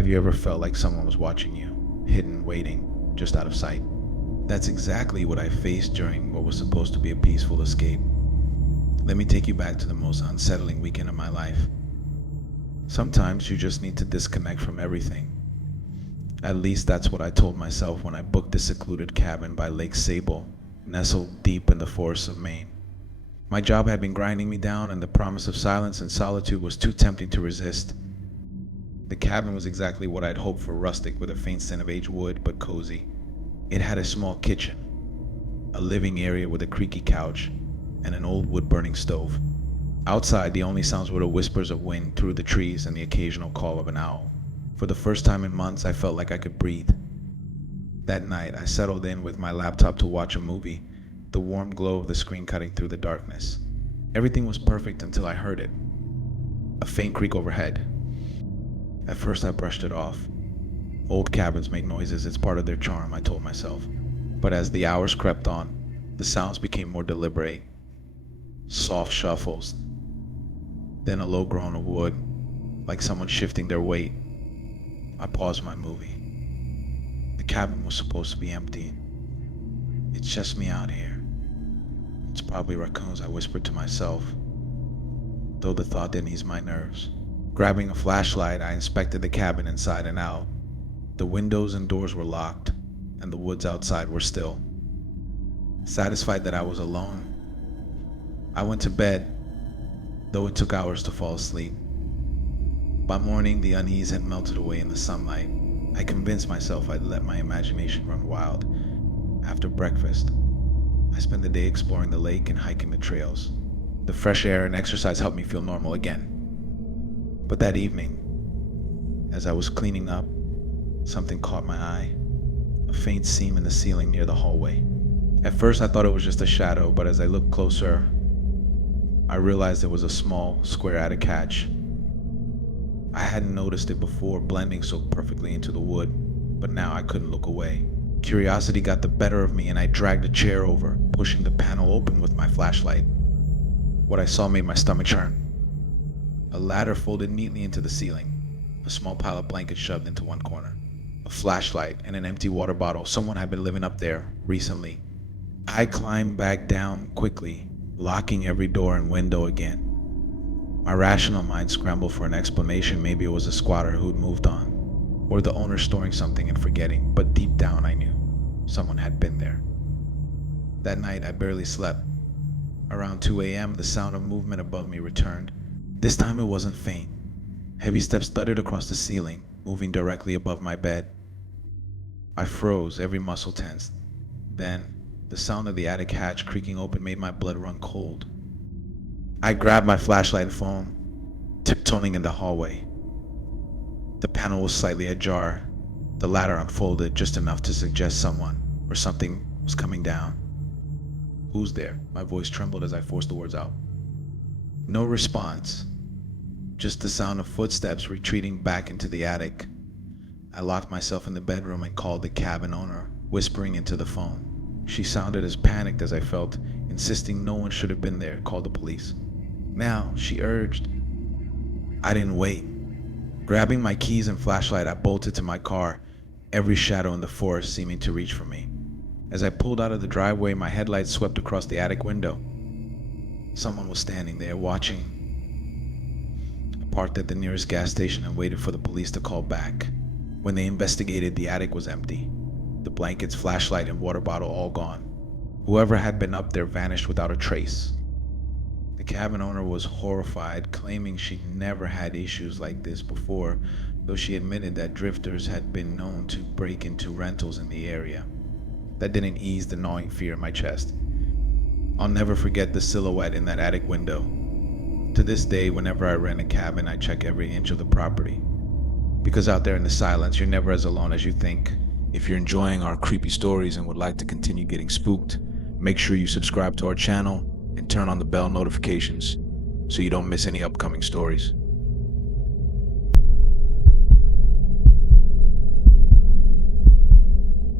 Have you ever felt like someone was watching you, hidden, waiting, just out of sight? That's exactly what I faced during what was supposed to be a peaceful escape. Let me take you back to the most unsettling weekend of my life. Sometimes you just need to disconnect from everything. At least that's what I told myself when I booked this secluded cabin by Lake Sable, nestled deep in the forests of Maine. My job had been grinding me down, and the promise of silence and solitude was too tempting to resist. The cabin was exactly what I'd hoped for: rustic with a faint scent of aged wood, but cozy. It had a small kitchen, a living area with a creaky couch, and an old wood-burning stove. Outside, the only sounds were the whispers of wind through the trees and the occasional call of an owl. For the first time in months, I felt like I could breathe. That night, I settled in with my laptop to watch a movie, the warm glow of the screen cutting through the darkness. Everything was perfect until I heard it. A faint creak overhead. At first, I brushed it off. Old cabins make noises, it's part of their charm, I told myself. But as the hours crept on, the sounds became more deliberate. Soft shuffles, then a low groan of wood, like someone shifting their weight. I paused my movie. The cabin was supposed to be empty. It's just me out here. It's probably raccoons, I whispered to myself, though the thought didn't ease my nerves. Grabbing a flashlight, I inspected the cabin inside and out. The windows and doors were locked, and the woods outside were still. Satisfied that I was alone, I went to bed, though it took hours to fall asleep. By morning, the unease had melted away in the sunlight. I convinced myself I'd let my imagination run wild. After breakfast, I spent the day exploring the lake and hiking the trails. The fresh air and exercise helped me feel normal again. But that evening, as I was cleaning up, something caught my eye. A faint seam in the ceiling near the hallway. At first, I thought it was just a shadow, but as I looked closer, I realized it was a small, square attic hatch. I hadn't noticed it before, blending so perfectly into the wood, but now I couldn't look away. Curiosity got the better of me, and I dragged a chair over, pushing the panel open with my flashlight. What I saw made my stomach churn. A ladder folded neatly into the ceiling, a small pile of blankets shoved into one corner, a flashlight, and an empty water bottle. Someone had been living up there recently. I climbed back down quickly, locking every door and window again. My rational mind scrambled for an explanation. Maybe it was a squatter who'd moved on, or the owner storing something and forgetting, but deep down I knew someone had been there. That night I barely slept. Around 2 a.m., the sound of movement above me returned. This time it wasn't faint. Heavy steps thudded across the ceiling, moving directly above my bed. I froze, every muscle tensed. Then, the sound of the attic hatch creaking open made my blood run cold. I grabbed my flashlight and phone, tiptoeing in the hallway. The panel was slightly ajar. The ladder unfolded just enough to suggest someone or something was coming down. "Who's there?" My voice trembled as I forced the words out. No response, just the sound of footsteps retreating back into the attic. I locked myself in the bedroom and called the cabin owner, whispering into the phone. She sounded as panicked as I felt, insisting no one should have been there. "Call the police now," she urged. I didn't wait. Grabbing my keys and flashlight, I bolted to my car, every shadow in the forest seeming to reach for me. As I pulled out of the driveway, my headlights swept across the attic window. Someone was standing there, watching. I parked at the nearest gas station and waited for the police to call back. When they investigated, the attic was empty. The blankets, flashlight, and water bottle all gone. Whoever had been up there vanished without a trace. The cabin owner was horrified, claiming she'd never had issues like this before, though she admitted that drifters had been known to break into rentals in the area. That didn't ease the gnawing fear in my chest. I'll never forget the silhouette in that attic window. To this day, whenever I rent a cabin, I check every inch of the property. Because out there in the silence, you're never as alone as you think. If you're enjoying our creepy stories and would like to continue getting spooked, make sure you subscribe to our channel and turn on the bell notifications so you don't miss any upcoming stories.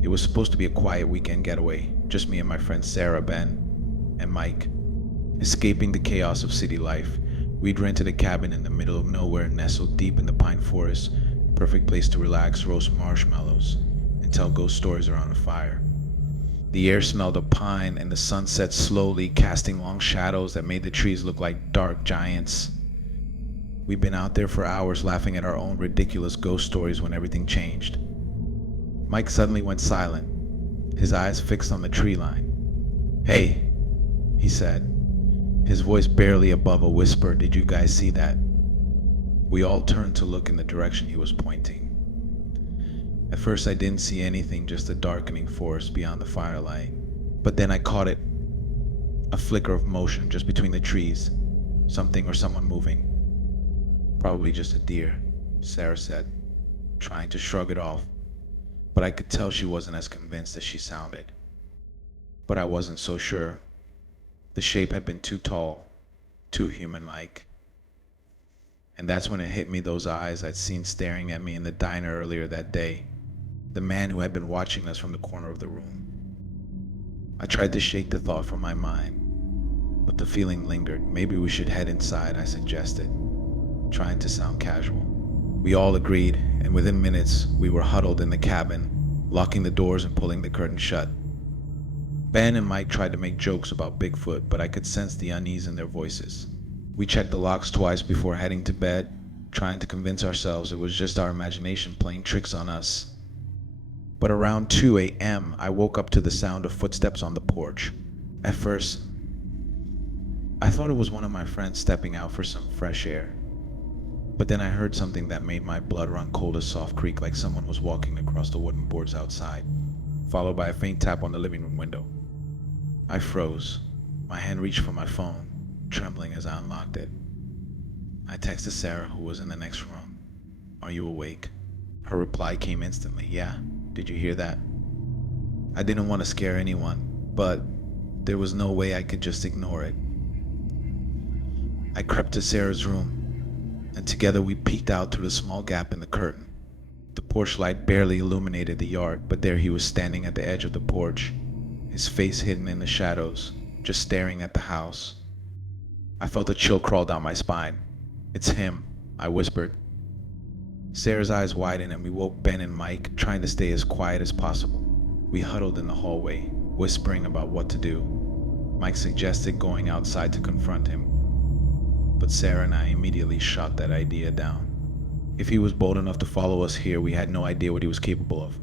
It was supposed to be a quiet weekend getaway, just me and my friends Sarah, Ben, and Mike. Escaping the chaos of city life, we'd rented a cabin in the middle of nowhere, nestled deep in the pine forest, Perfect place to relax, roast marshmallows, and tell ghost stories around a fire. The air smelled of pine and the sun set slowly, casting long shadows that made the trees look like dark giants. We'd been out there for hours laughing at our own ridiculous ghost stories when everything changed. Mike suddenly went silent, his eyes fixed on the tree line. "Hey," he said, his voice barely above a whisper. "Did you guys see that?" We all turned to look in the direction he was pointing. At first I didn't see anything, just a darkening forest beyond the firelight. But then I caught it, a flicker of motion just between the trees, something or someone moving. "Probably just a deer," Sarah said, trying to shrug it off, but I could tell she wasn't as convinced as she sounded. But I wasn't so sure. The shape had been too tall, too human-like. And that's when it hit me, those eyes I'd seen staring at me in the diner earlier that day. The man who had been watching us from the corner of the room. I tried to shake the thought from my mind, but the feeling lingered. "Maybe we should head inside," I suggested, trying to sound casual. We all agreed, and within minutes we were huddled in the cabin, locking the doors and pulling the curtain shut. Ben and Mike tried to make jokes about Bigfoot, but I could sense the unease in their voices. We checked the locks twice before heading to bed, trying to convince ourselves it was just our imagination playing tricks on us. But around 2 a.m., I woke up to the sound of footsteps on the porch. At first, I thought it was one of my friends stepping out for some fresh air. But then I heard something that made my blood run cold, a soft creak like someone was walking across the wooden boards outside, followed by a faint tap on the living room window. I froze. My hand reached for my phone, trembling as I unlocked it. I texted Sarah, who was in the next room. "Are you awake?" Her reply came instantly. "Yeah, did you hear that?" I didn't want to scare anyone, but there was no way I could just ignore it. I crept to Sarah's room, and together we peeked out through the small gap in the curtain. The porch light barely illuminated the yard, but there he was standing at the edge of the porch, his face hidden in the shadows, just staring at the house. I felt a chill crawl down my spine. "It's him," I whispered. Sarah's eyes widened and we woke Ben and Mike, trying to stay as quiet as possible. We huddled in the hallway, whispering about what to do. Mike suggested going outside to confront him, but Sarah and I immediately shot that idea down. If he was bold enough to follow us here, we had no idea what he was capable of.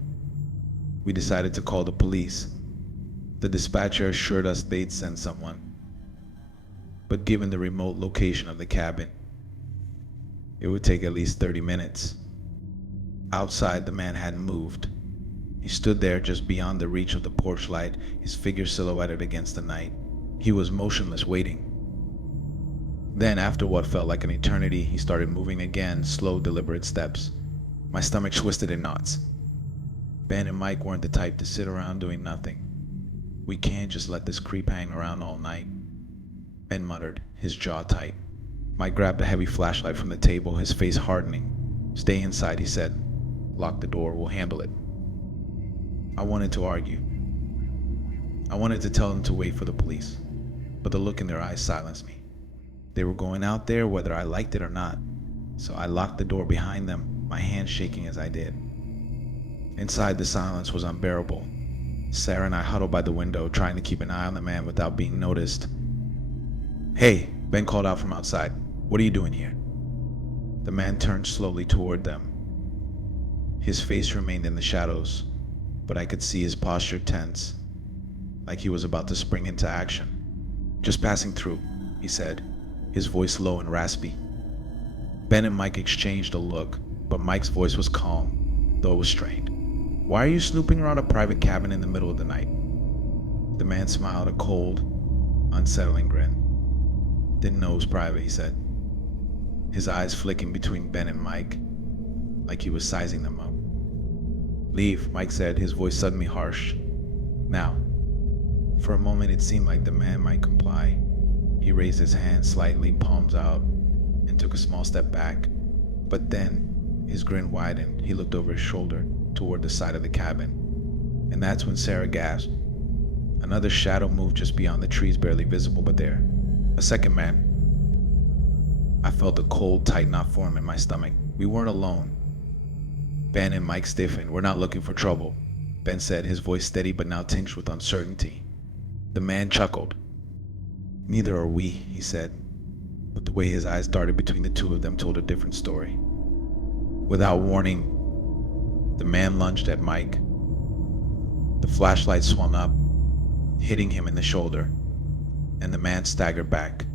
We decided to call the police. The dispatcher assured us they'd send someone, but given the remote location of the cabin, it would take at least 30 minutes. Outside, the man hadn't moved. He stood there just beyond the reach of the porch light, his figure silhouetted against the night. He was motionless, waiting. Then, after what felt like an eternity, he started moving again, slow, deliberate steps. My stomach twisted in knots. Ben and Mike weren't the type to sit around doing nothing. "We can't just let this creep hang around all night," Ben muttered, his jaw tight. Mike grabbed a heavy flashlight from the table, his face hardening. "Stay inside," he said. "Lock the door, we'll handle it." I wanted to argue. I wanted to tell them to wait for the police, but the look in their eyes silenced me. They were going out there whether I liked it or not, so I locked the door behind them, my hands shaking as I did. Inside, the silence was unbearable. Sarah and I huddled by the window, trying to keep an eye on the man without being noticed. "Hey," Ben called out from outside. "What are you doing here?" The man turned slowly toward them. His face remained in the shadows, but I could see his posture tense, like he was about to spring into action. "Just passing through," he said, his voice low and raspy. Ben and Mike exchanged a look, but Mike's voice was calm, though it was strained. "Why are you snooping around a private cabin in the middle of the night?" The man smiled, a cold, unsettling grin. "Didn't know it was private," he said, his eyes flicking between Ben and Mike, like he was sizing them up. "Leave," Mike said, his voice suddenly harsh. "Now." For a moment it seemed like the man might comply. He raised his hand slightly, palms out, and took a small step back. But then, his grin widened. He looked over his shoulder, toward the side of the cabin. And that's when Sarah gasped. Another shadow moved just beyond the trees, barely visible, but there. A second man. I felt a cold, tight knot form in my stomach. We weren't alone. Ben and Mike stiffened. "We're not looking for trouble," Ben said, his voice steady but now tinged with uncertainty. The man chuckled. "Neither are we," he said, but the way his eyes darted between the two of them told a different story. Without warning, the man lunged at Mike. The flashlight swung up, hitting him in the shoulder, and the man staggered back.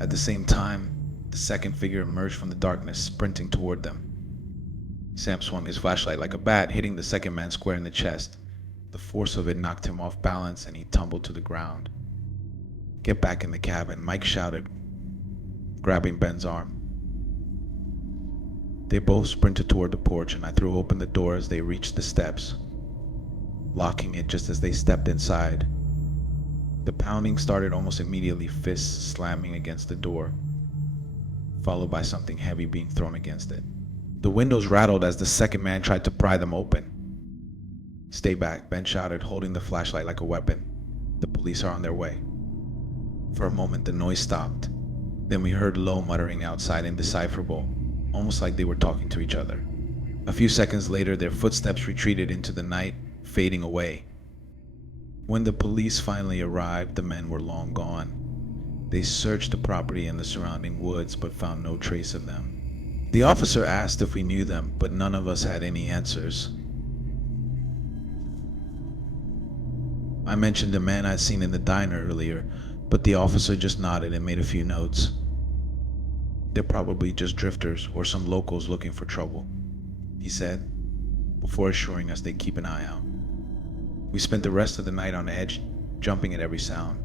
At the same time, the second figure emerged from the darkness, sprinting toward them. Sam swung his flashlight like a bat, hitting the second man square in the chest. The force of it knocked him off balance and he tumbled to the ground. "Get back in the cabin," Mike shouted, grabbing Ben's arm. They both sprinted toward the porch and I threw open the door as they reached the steps, locking it just as they stepped inside. The pounding started almost immediately, fists slamming against the door, followed by something heavy being thrown against it. The windows rattled as the second man tried to pry them open. "Stay back," Ben shouted, holding the flashlight like a weapon. "The police are on their way." For a moment, the noise stopped. Then we heard low muttering outside, indecipherable, almost like they were talking to each other. A few seconds later, their footsteps retreated into the night, fading away. When the police finally arrived, the men were long gone. They searched the property and the surrounding woods, but found no trace of them. The officer asked if we knew them, but none of us had any answers. I mentioned a man I'd seen in the diner earlier, but the officer just nodded and made a few notes. "They're probably just drifters or some locals looking for trouble," he said, before assuring us they'd keep an eye out. We spent the rest of the night on edge, jumping at every sound,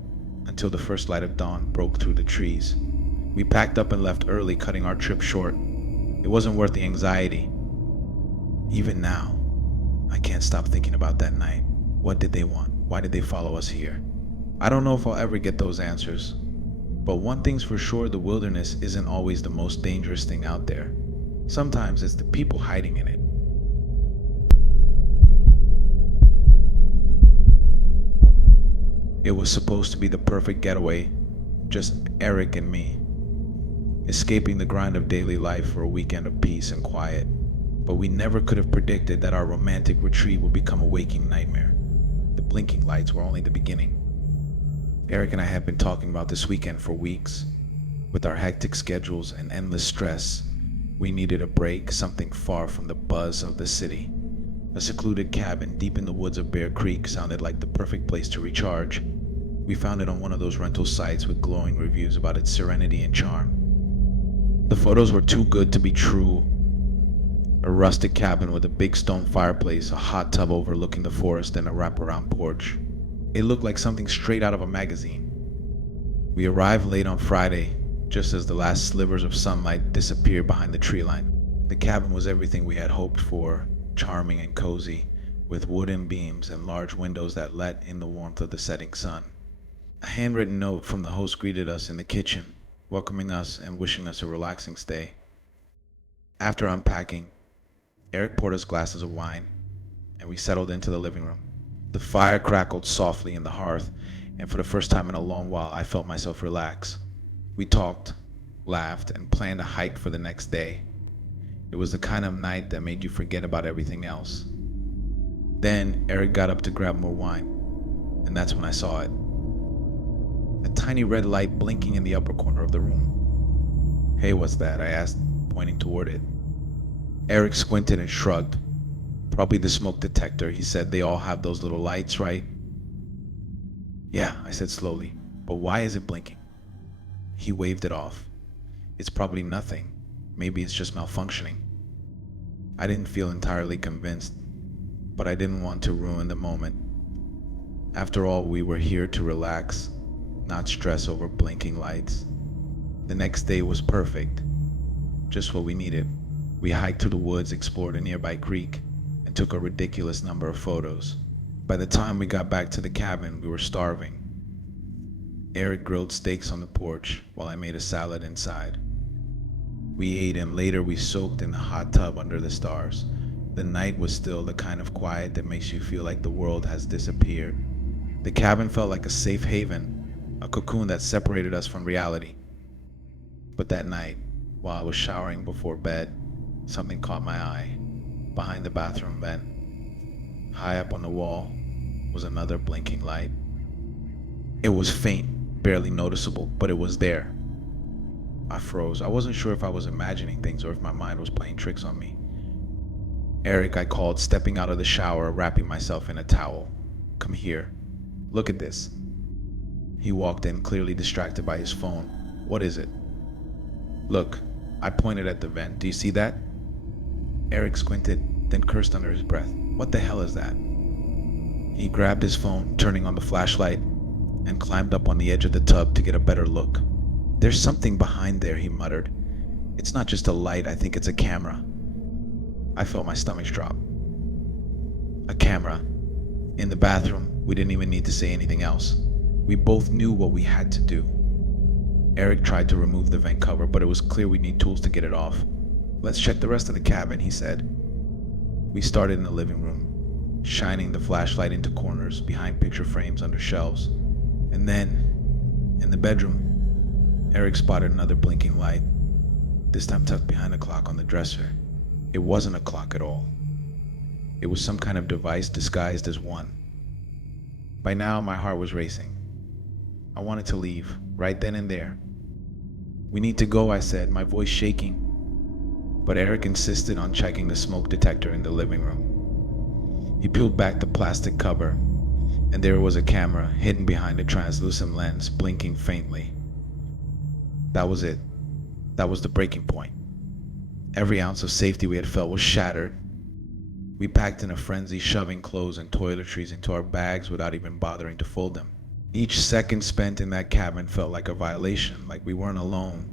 until the first light of dawn broke through the trees. We packed up and left early, cutting our trip short. It wasn't worth the anxiety. Even now, I can't stop thinking about that night. What did they want? Why did they follow us here? I don't know if I'll ever get those answers. But one thing's for sure, the wilderness isn't always the most dangerous thing out there. Sometimes it's the people hiding in it. It was supposed to be the perfect getaway, just Eric and me, escaping the grind of daily life for a weekend of peace and quiet. But we never could have predicted that our romantic retreat would become a waking nightmare. The blinking lights were only the beginning. Eric and I had been talking about this weekend for weeks. With our hectic schedules and endless stress, we needed a break, something far from the buzz of the city. A secluded cabin deep in the woods of Bear Creek sounded like the perfect place to recharge. We found it on one of those rental sites with glowing reviews about its serenity and charm. The photos were too good to be true. A rustic cabin with a big stone fireplace, a hot tub overlooking the forest, and a wraparound porch. It looked like something straight out of a magazine. We arrived late on Friday, just as the last slivers of sunlight disappeared behind the tree line. The cabin was everything we had hoped for, charming and cozy, with wooden beams and large windows that let in the warmth of the setting sun. A handwritten note from the host greeted us in the kitchen, welcoming us and wishing us a relaxing stay. After unpacking, Eric poured us glasses of wine, and we settled into the living room. The fire crackled softly in the hearth, and for the first time in a long while, I felt myself relax. We talked, laughed, and planned a hike for the next day. It was the kind of night that made you forget about everything else. Then Eric got up to grab more wine, and that's when I saw it. A tiny red light blinking in the upper corner of the room. "Hey, what's that?" I asked, pointing toward it. Eric squinted and shrugged. "Probably the smoke detector," he said. "They all have those little lights, right?" "Yeah," I said slowly. "But why is it blinking?" He waved it off. "It's probably nothing. Maybe it's just malfunctioning." I didn't feel entirely convinced, but I didn't want to ruin the moment. After all, we were here to relax, not stress over blinking lights. The next day was perfect, just what we needed. We hiked through the woods, explored a nearby creek, and took a ridiculous number of photos. By the time we got back to the cabin, we were starving. Eric grilled steaks on the porch while I made a salad inside. We ate, and later we soaked in the hot tub under the stars. The night was still, the kind of quiet that makes you feel like the world has disappeared. The cabin felt like a safe haven, a cocoon that separated us from reality. But that night, while I was showering before bed, something caught my eye. behind the bathroom vent. High up on the wall was another blinking light. It was faint, barely noticeable, but it was there. I froze. I wasn't sure if I was imagining things or if my mind was playing tricks on me. Eric, I called, stepping out of the shower, wrapping myself in a towel. Come here. Look at this. He walked in, clearly distracted by his phone. What is it? Look. I pointed at the vent. Do you see that? Eric squinted, then cursed under his breath. What the hell is that? He grabbed his phone, turning on the flashlight, and climbed up on the edge of the tub to get a better look. There's something behind there, he muttered. It's not just a light, I think it's a camera. I felt my stomach drop. A camera. In the bathroom, we didn't even need to say anything else. We both knew what we had to do. Eric tried to remove the vent cover, but it was clear we need tools to get it off. Let's check the rest of the cabin, he said. We started in the living room, shining the flashlight into corners, behind picture frames, under shelves. And then, in the bedroom, Eric spotted another blinking light, this time tucked behind a clock on the dresser. It wasn't a clock at all. It was some kind of device disguised as one. By now, my heart was racing. I wanted to leave, right then and there. We need to go, I said, my voice shaking. But Eric insisted on checking the smoke detector in the living room. He peeled back the plastic cover, and there was a camera hidden behind a translucent lens, blinking faintly. That was it. That was the breaking point. Every ounce of safety we had felt was shattered. We packed in a frenzy, shoving clothes and toiletries into our bags without even bothering to fold them. Each second spent in that cabin felt like a violation, like we weren't alone,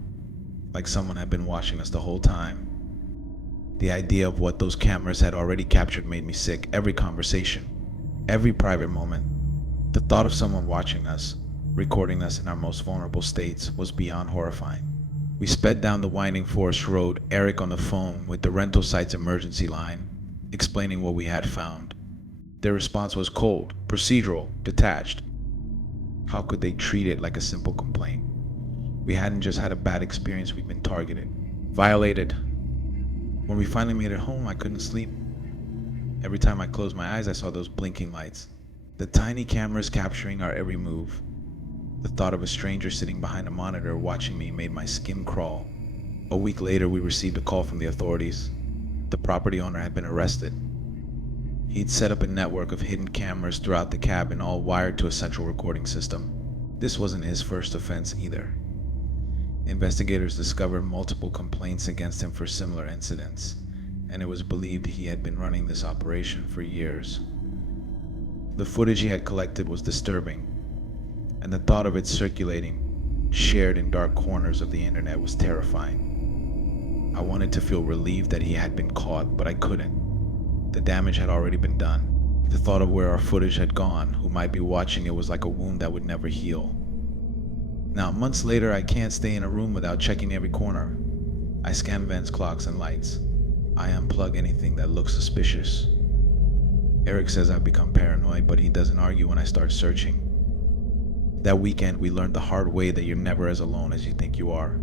like someone had been watching us the whole time. The idea of what those cameras had already captured made me sick. Every conversation, every private moment, the thought of someone watching us, recording us in our most vulnerable states, was beyond horrifying. We sped down the winding forest road, Eric on the phone with the rental site's emergency line, explaining what we had found. Their response was cold, procedural, detached. How could they treat it like a simple complaint? We hadn't just had a bad experience, we'd been targeted, violated. When we finally made it home, I couldn't sleep. Every time I closed my eyes, I saw those blinking lights, the tiny cameras capturing our every move. The thought of a stranger sitting behind a monitor watching me made my skin crawl. A week later, we received a call from the authorities. The property owner had been arrested. He'd set up a network of hidden cameras throughout the cabin, all wired to a central recording system. This wasn't his first offense either. Investigators discovered multiple complaints against him for similar incidents, and it was believed he had been running this operation for years. The footage he had collected was disturbing, and the thought of it circulating, shared in dark corners of the internet, was terrifying. I wanted to feel relieved that he had been caught, but I couldn't. The damage had already been done. The thought of where our footage had gone, who might be watching it, was like a wound that would never heal. Now, months later, I can't stay in a room without checking every corner. I scan vents, clocks, and lights. I unplug anything that looks suspicious. Eric says I've become paranoid, but he doesn't argue when I start searching. That weekend, we learned the hard way that you're never as alone as you think you are.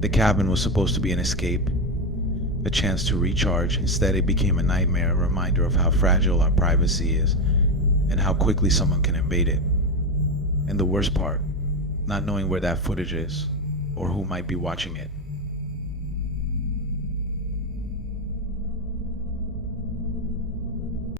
The cabin was supposed to be an escape, a chance to recharge. Instead, it became a nightmare, a reminder of how fragile our privacy is and how quickly someone can invade it. And the worst part, not knowing where that footage is or who might be watching it.